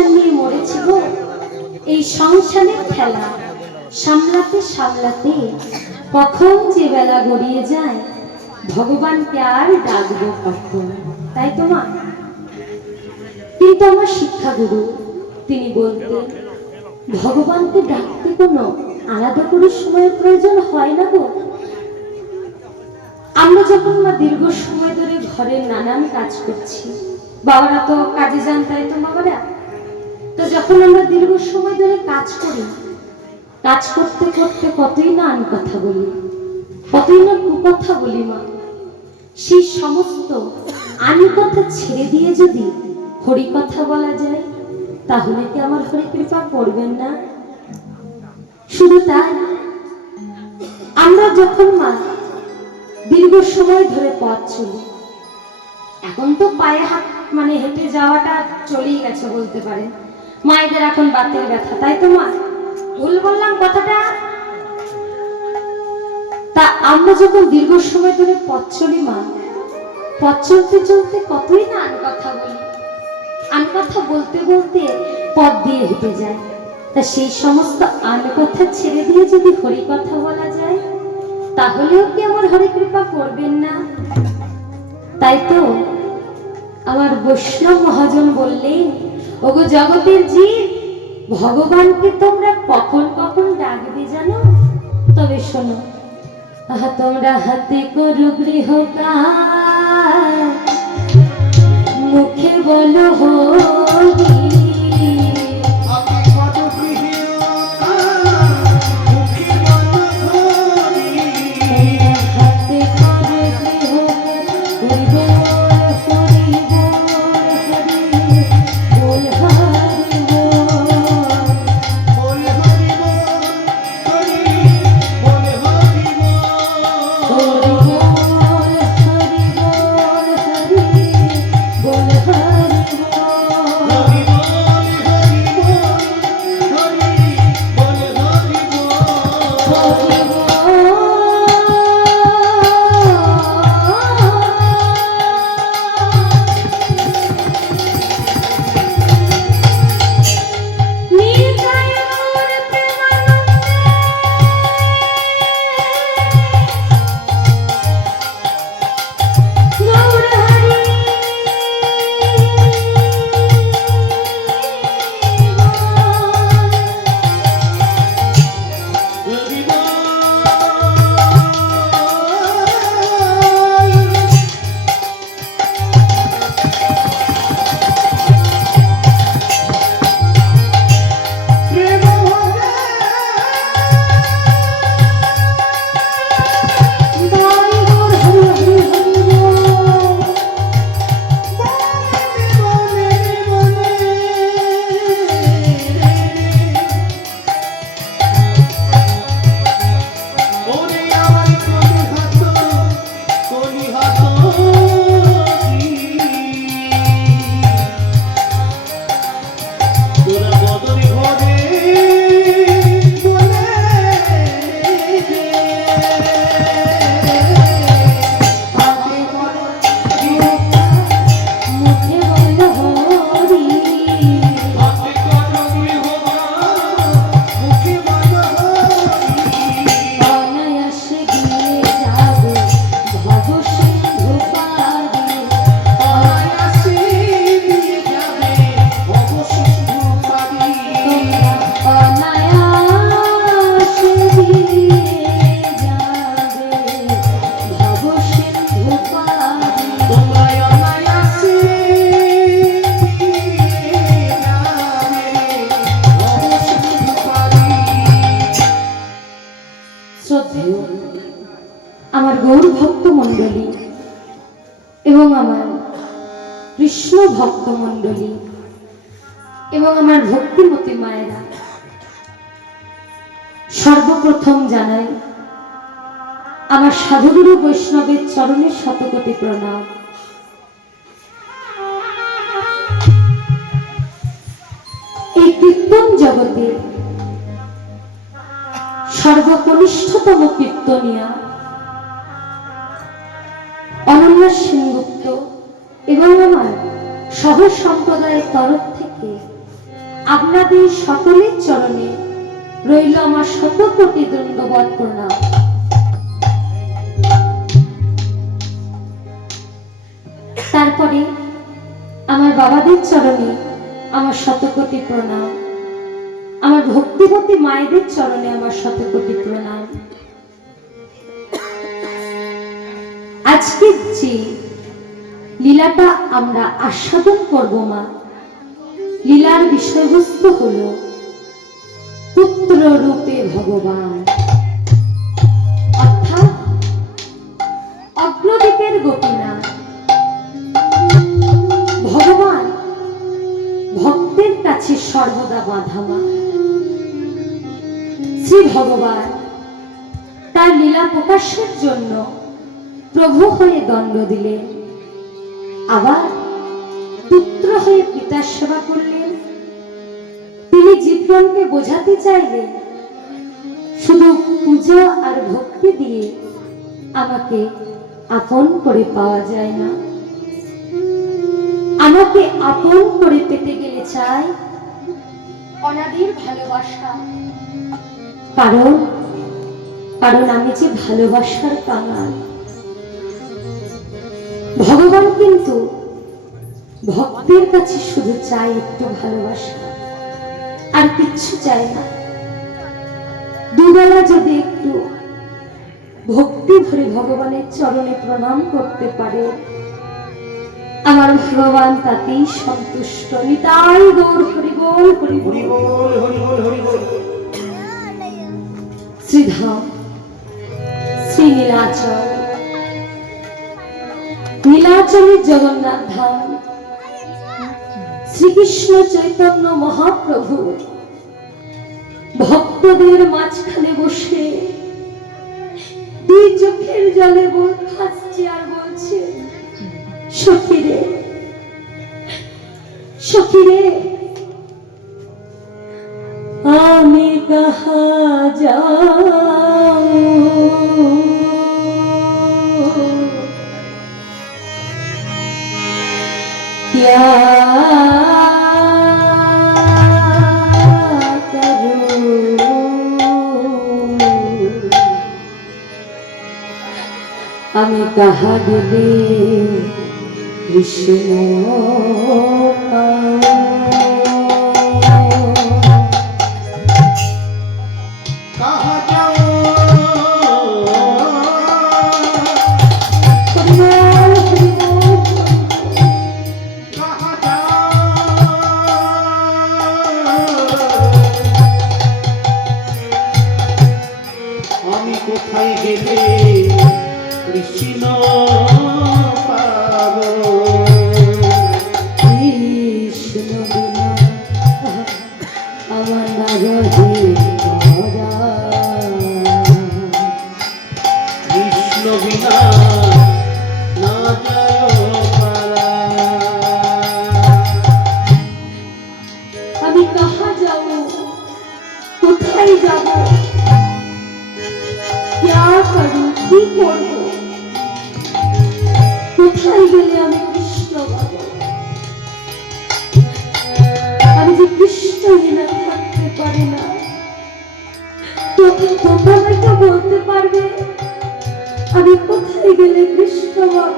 সংসার নিয়ে মরেছি গো। এই সংসারের খেলা সামলাতে সামলাতে কখন যে বেলা গড়িয়ে যায় ভগবানকে আর ডাকবো কখন, তাই তো মা? কিন্তু আমার শিক্ষাগুরু তিনি বলতেন ভগবানকে ডাকতে কোনো আলাদা করে সময়ের প্রয়োজন হয় না গো। আমরা যখন মা দীর্ঘ সময় ধরে ঘরের নানান কাজ করছি, বাবারা তো কাজে যান, তাই তো বাবারা? তো যখন আমরা দীর্ঘ সময় ধরে কাজ করি, কাজ করতে করতে কতই না আমি কথা বলি, কতই না কুকথা বলি মা। সেই সমস্ত আমি কথা ছেড়ে দিয়ে যদি হরি কথা বলা যায়, তাহলে কি আমার হরি কৃপা করবেন না? শুধু তাই, আমরা যখন মা দীর্ঘ সময় ধরে পথ চলি, এখন তো পায়ে হাত মানে হেঁটে যাওয়াটা চলেই গেছে বলতে পারে, মায়েদের এখন বাতের ব্যথা, তাই তো মা? ভুল বললাম কথাটা? তা আমরা যখন দীর্ঘ সময় ধরে পথ চলি মা, পথ চলতে চলতে কতই না আমি কথা বলি, আমি কথা বলতে বলতে পথ দিয়ে হেঁটে যায়। তা সেই সমস্ত আমি কথা ছেড়ে দিয়ে যদি হরি কথা বলা যায়, তাহলেও কি আমার হরি কৃপা করবেন না? তাই তো আমার বৈষ্ণব মহাজন বললেন, ওগো জগতের জীব, ভগবানকে তোমরা কখন কখন ডাকবে জানো? তবে শোনো, তোমরা হাতে করো গৃহকাজ, মুখে বলো হরি, আমার গৌর ভক্ত মণ্ডলী এবং আমার কৃষ্ণ ভক্ত মণ্ডলী এবং আমার ভক্তিমতী মায়েরা, সর্বপ্রথম জানাই আমার সাধুগুরু বৈষ্ণবের চরণে শতকোটি প্রণাম। এই কীর্তন জগতে সর্বকনিষ্ঠতম কীর্তনিয়া অনন্য সেনগুপ্ত এবং আমার সহ সম্প্রদায়ের তরফ থেকে আপনাদের সকলের চরণে রইল আমার শত কোটি দণ্ডবত প্রণাম। তারপরে আমার বাবাদের চরণে আমার শত কোটি প্রণাম, আমার ভক্তিবতী মায়েদের চরণে আমার শত কোটি প্রণাম। আজকে যে লীলাটা আমরা আস্বাদন করব মা, লীলার বিষয়বস্তু হলো পুত্র রূপে ভগবান, অর্থাৎ অগ্রদীপের গোপীনাথ ভগবান ভক্তের কাছে সর্বদা বাঁধামা। শ্রী ভগবান তার লীলা প্রকাশের জন্য প্রভু হয়ে দণ্ড দিলেন, আবার পুত্র হয়ে পিতার সেবা করলেন। তিনি জীবনকে বোঝাতে চাইলেন শুধু পূজা আর ভক্তি দিয়ে আমাকে আপন করে পাওয়া যায় না, আমাকে আপন করে পেতে গেলে চাই অনাদির ভালোবাসা। কারণ আমি যে ভালোবাসার কাঙাল। ভগবান কিন্তু ভক্তের কাছে শুধু চাই একটু ভালোবাসা, আর কিচ্ছু চাই না। দুবেলা যদি একটু ভক্তি ভরে ভগবানের চরণে প্রণাম করতে পারে, আমার ভগবান তাতেই সন্তুষ্ট। নিতাই গৌর হরি বল, হরি বল, হরি বল, হরি বল। শ্রীধাম শ্রী নীলাচল, নীলাচলের জগন্নাথ ধাম শ্রীকৃষ্ণ চৈতন্য মহাপ্রভু ভক্তদের মাঝখানে বসে দুই চোখের জলে ভাসছে আর বলছে, সখীরে সখীরে আমি কাহা যাও, क्या আমি কাহা গেলে কৃষ্ণ কোথায় গেলে কৃষ্ণ পাব, কৃষ্ণ বিনা আমার কৃষ্ণ বিনা না যায় পারা। আমি কাহা যাব, কোথায় যাব, কি করব, কোথায় গেলে আমি কৃষ্ণ পাব? আমি যে কৃষ্ণহীনা থাকতে পারি না। তোমরা তো বলতে পারবে আমি কোথায় গেলে কৃষ্ণ পাব?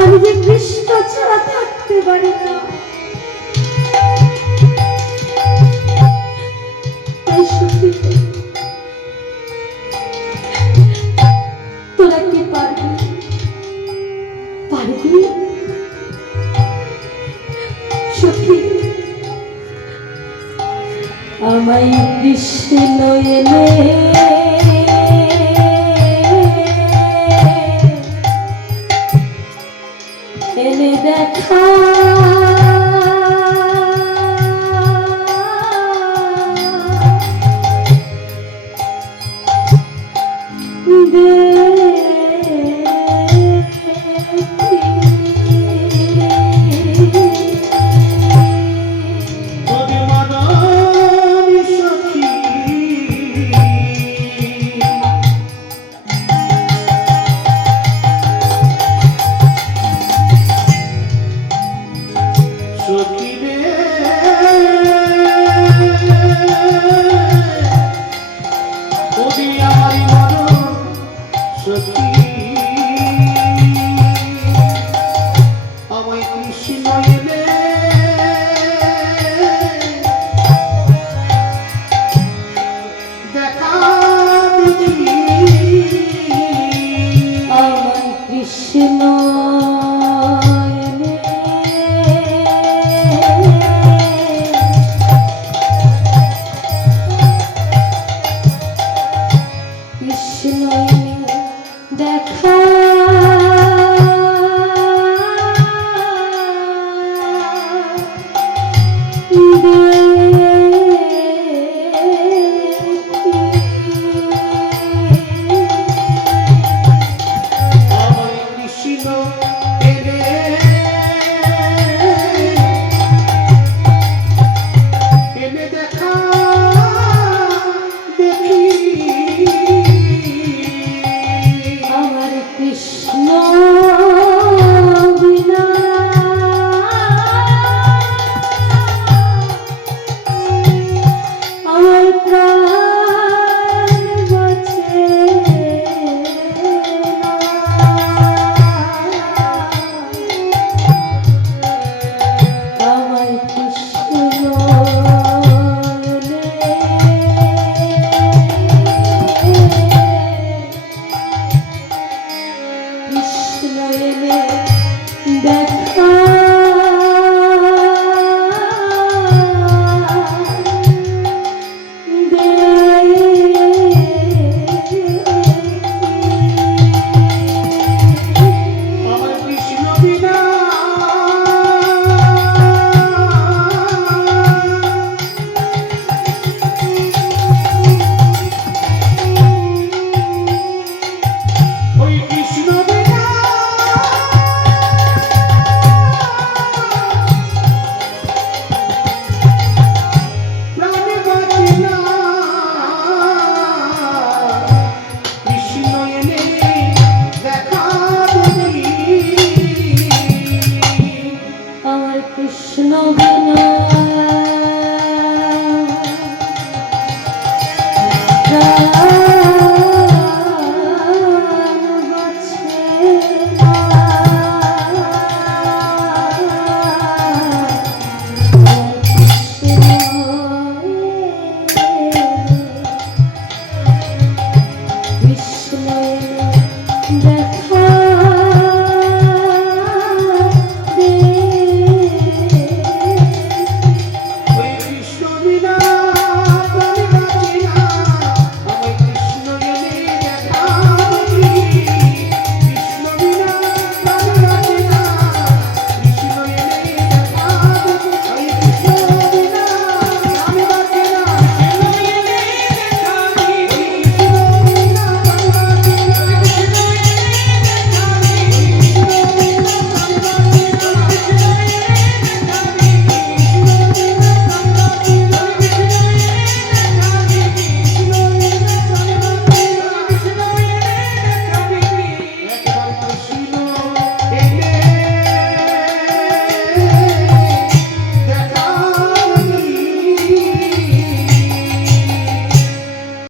আমি যে কৃষ্ণ ছাড়া থাকতে পারি না। তাই সত্যি তোরা কি পারবি? পারবি সখী? আমায় কৃষ্ণ এনে এনে দেখা সখী কৃষ্ণ এলে দেখা দিবি আমার কৃষ্ণ এলে কৃষ্ণ এলে দেখা আমার কৃষ্ণ এলে এলে দেখা দেখি আমার কৃষ্ণ বিনা আমার প্রাণ বাঁচে না। আমার কৃষ্ণ কৃষ্ণ এলে দেখা আমার কৃষ্ণ বিনা ওই কৃষ্ণ বিনা প্রাণে বাঁচে না কৃষ্ণ এলে দেখা দিবি আমার কৃষ্ণ বিনা